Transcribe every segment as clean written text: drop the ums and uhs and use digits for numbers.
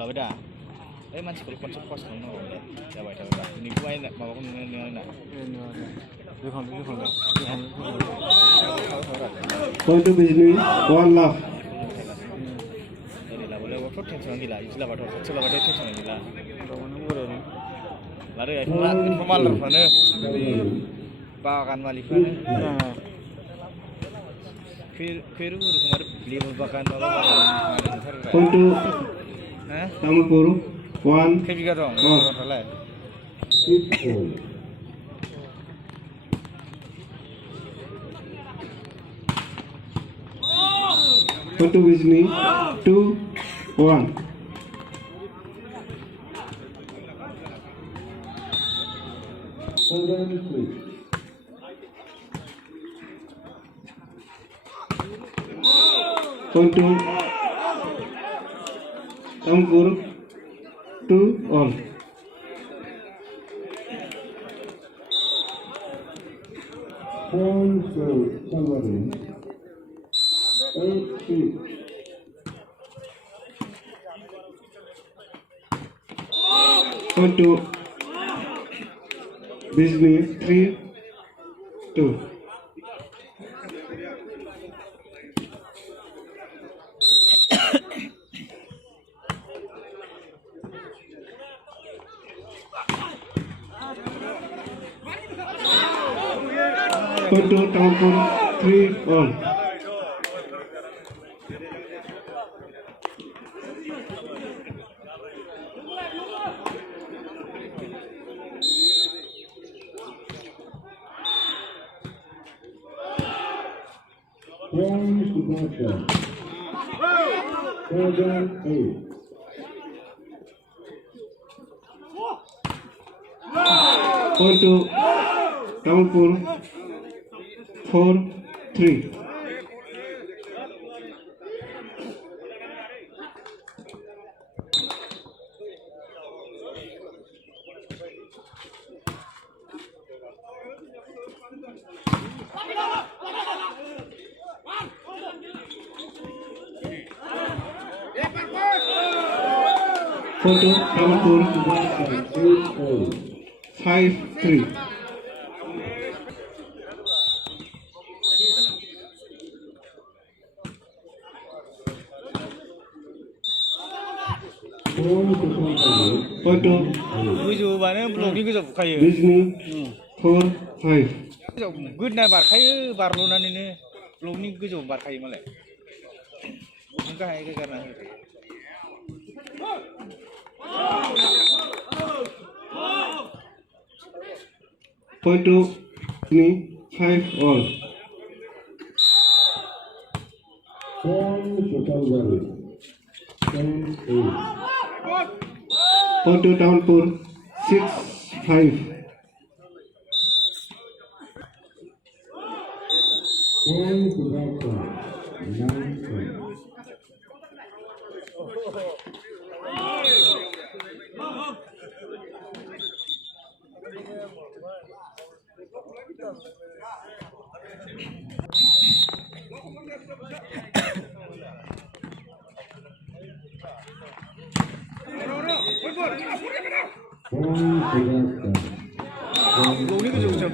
लाबाय दा ओइ मानसिफोर खनसे पस्ट खालामनांगौ जाबाय थाबाय बेनिखौहाय माबाखौ नुनो ना Point to Bijli, 1 lakh. ओरै लाबोलायबाथ' टेनसन गैला बिदि लाबाथ' खाथियाव लाबाथाय टेनसन गैला लारो एथ' मालारफ्रानो बागान मालिकफ्रानो फेरुखुम आरो लेबु बागान माबा बागान Point to Tamapur, 1. खै बिगा दं बागानफ्रालाय Point to Bijli, 2, 1. Point to Tamapur, 2 all. Point to somebody. 8-3. Point to Bijli, 3-2. Point to Tamapur, 3 all. Point to Bhatia, 7-8. Point to Tamapur, 4-3. Point to Tamapur, 5-3. Point to गोजौबानो ब्लकनि गोजौ बुखायो Bijli, 4-5. गोदना बारखायो बारल'नानैनो ब्लकनि गोजौ बारखायो मालाय गाहाय गारना होखायो Point to Bijli, 5 all. Point to Tamapur, 6-5.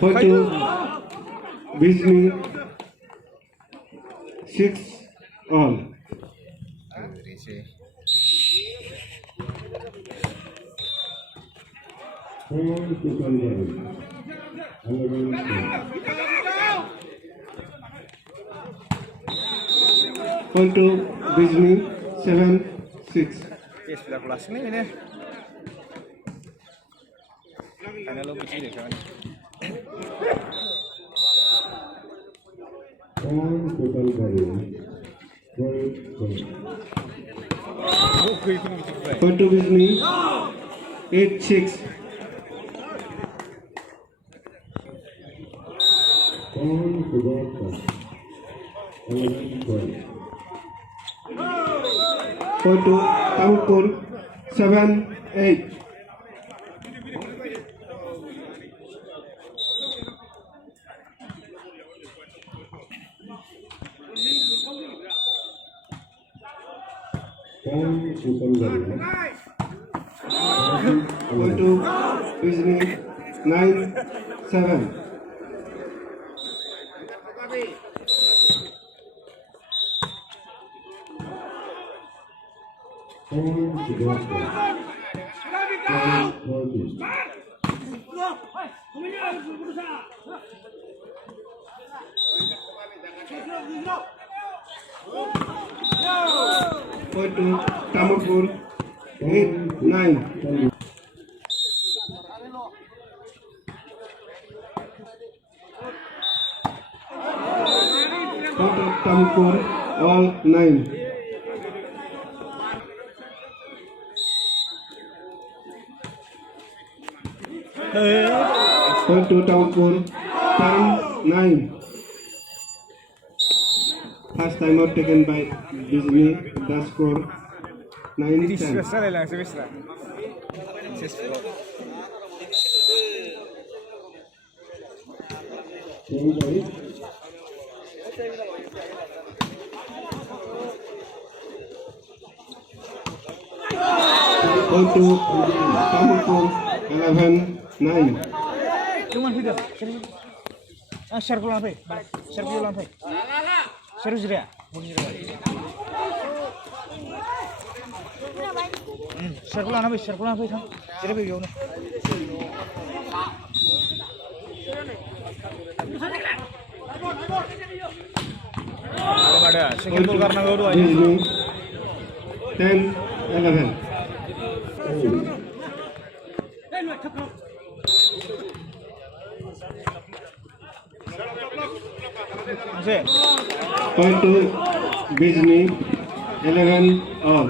Point to Bijli, 6 all. Point to Bijli, 7-6. Case बिलाखौ लासिगोनलै बेनो फाइनालाव बिदि गेलेखाबाय Point to Bijli, 8-6. Point to Tamapur, 7-8. Point to Bijni 9-7. Point to Tamapur 8-9. Point to Tamapur all 9. Point to Tamapur 10-9. First timeout taken by Bijni. The score 9-10. Point to Tamapur 11-9. Cuman video. Share ko lang pa. Share ko lang pa. Share sudah. Share ko lang na, share ko lang pa. Share pa yun. Second ball karena gua dua aja. 10-11. Point to Bijni 11 all.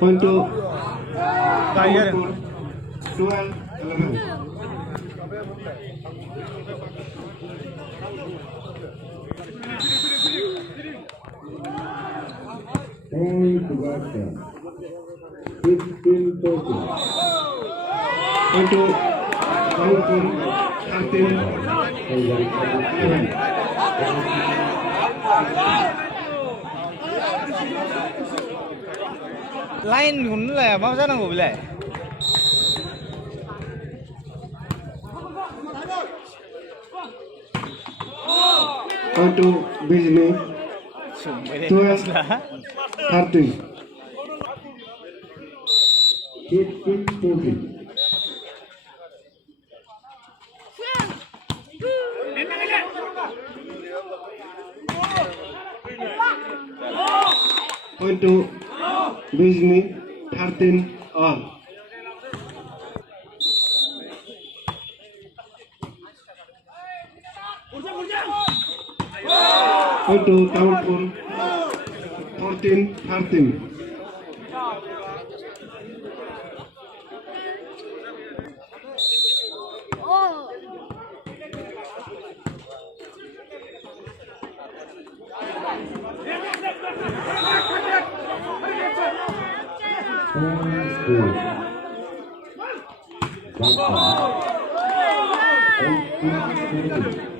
Point to Tamapur 12-11. Point to Gata 15-13. Point to Tamapur 13-11. Lain pun lah, mau sana nggak boleh. Point to Bijni 12-13. 15-14. Point to Bijni 13 all. Point to Tamapur 14-13.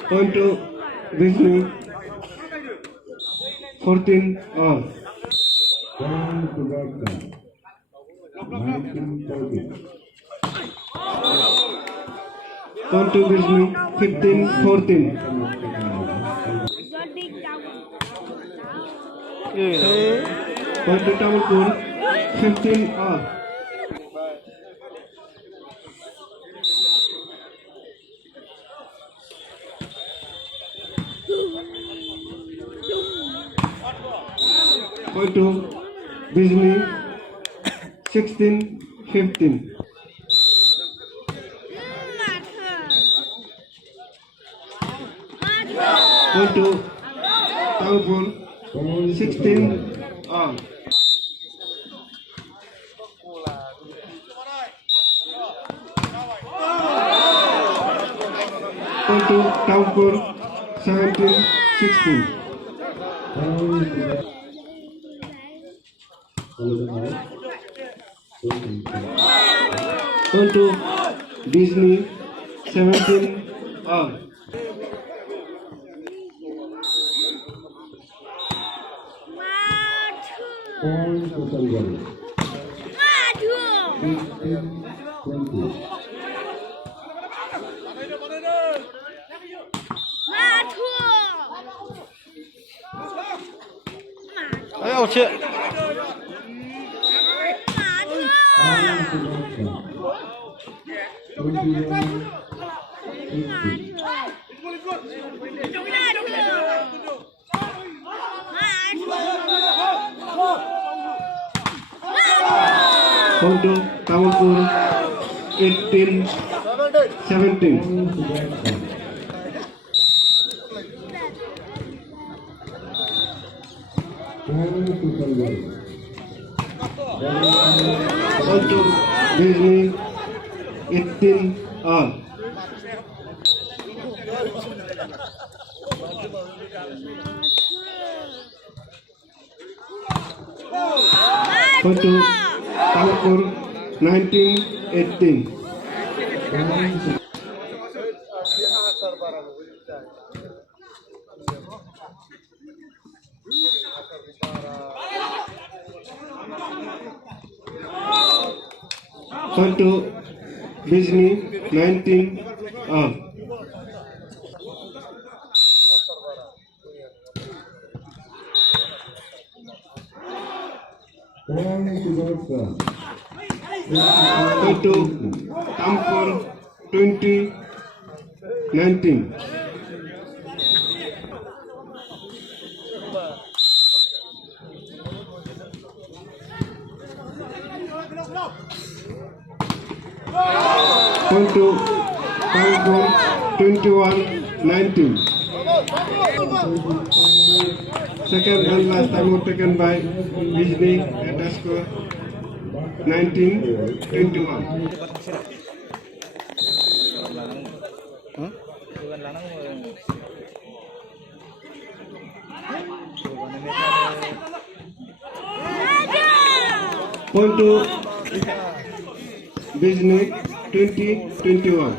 Point to Bijni 14 all. Point to Bijni 15-14. Point to Tamapur 15 all. Point to Bijni 16-15. Point to Tamapur 16 all. Point to Tamapur 17-16. Point to Disney 17 all. Point to Salvador. 15-20. Ấy, ồ, chuyện. Point to Tamilpur 18-17. Point to Disney 18 all. Point to Tamilpur 19-18. Point to Disney 19 all. Point to Tamilpur 20-19. Point to Tamilpur 21-19. Second and last time out taken by Disney at a score 19-21. Point to Disney 20-21.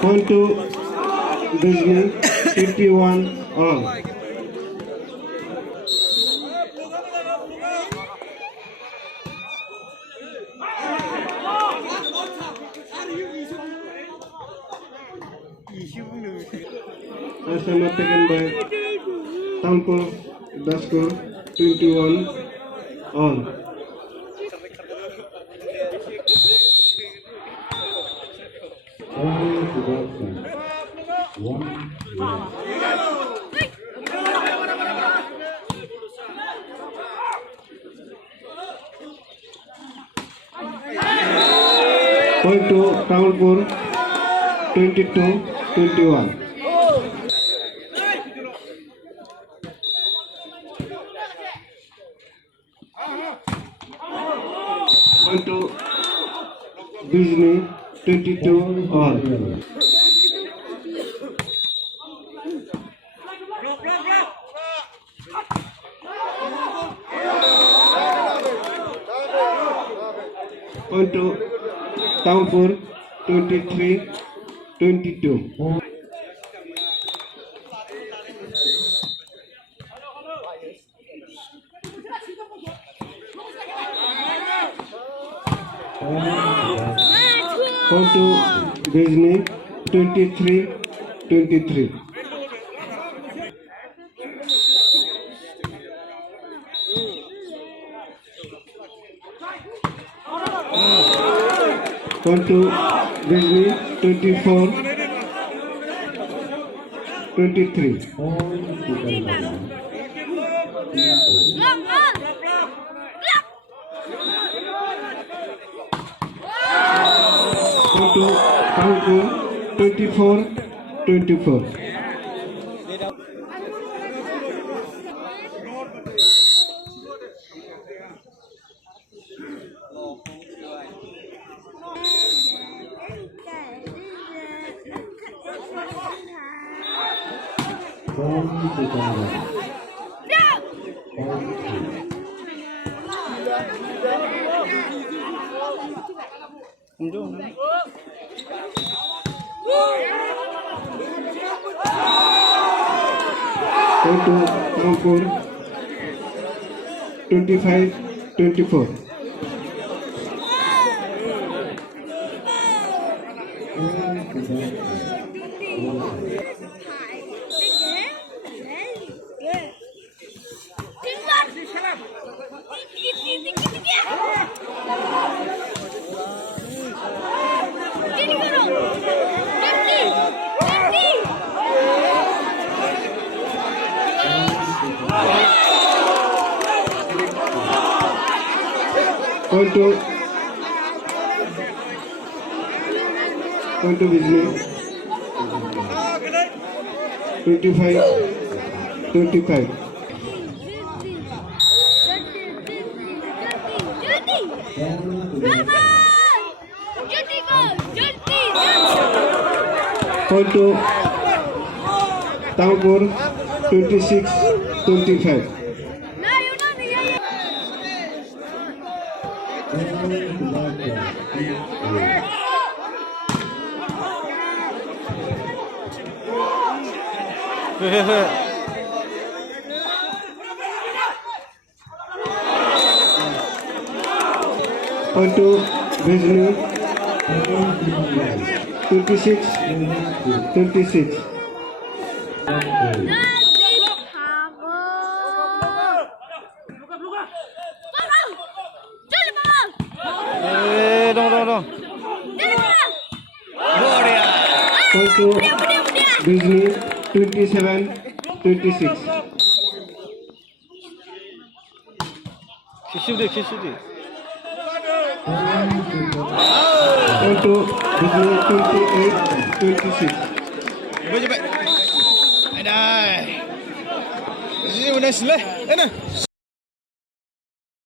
Point to Disney 51 all. Last time out taken by Tamilpur, the score 21 all. Point to Tamilpur 22-21. Point to Disney 22 all. Point to Tamilpur 23-22. Point to Disney 23-23. Point to Disney 24-23. Point to Tamilpur 24-24. Point to Kanpur 25-24. Point to Bijli 25-25. Point to Tangpur 26-25. Point to Bijli 26-26. Point to Bijli 27-26. Kişi Point to Bijli 28-26. Bây giờ vậy. Đây. Gì mà đây xí lên. Đây này.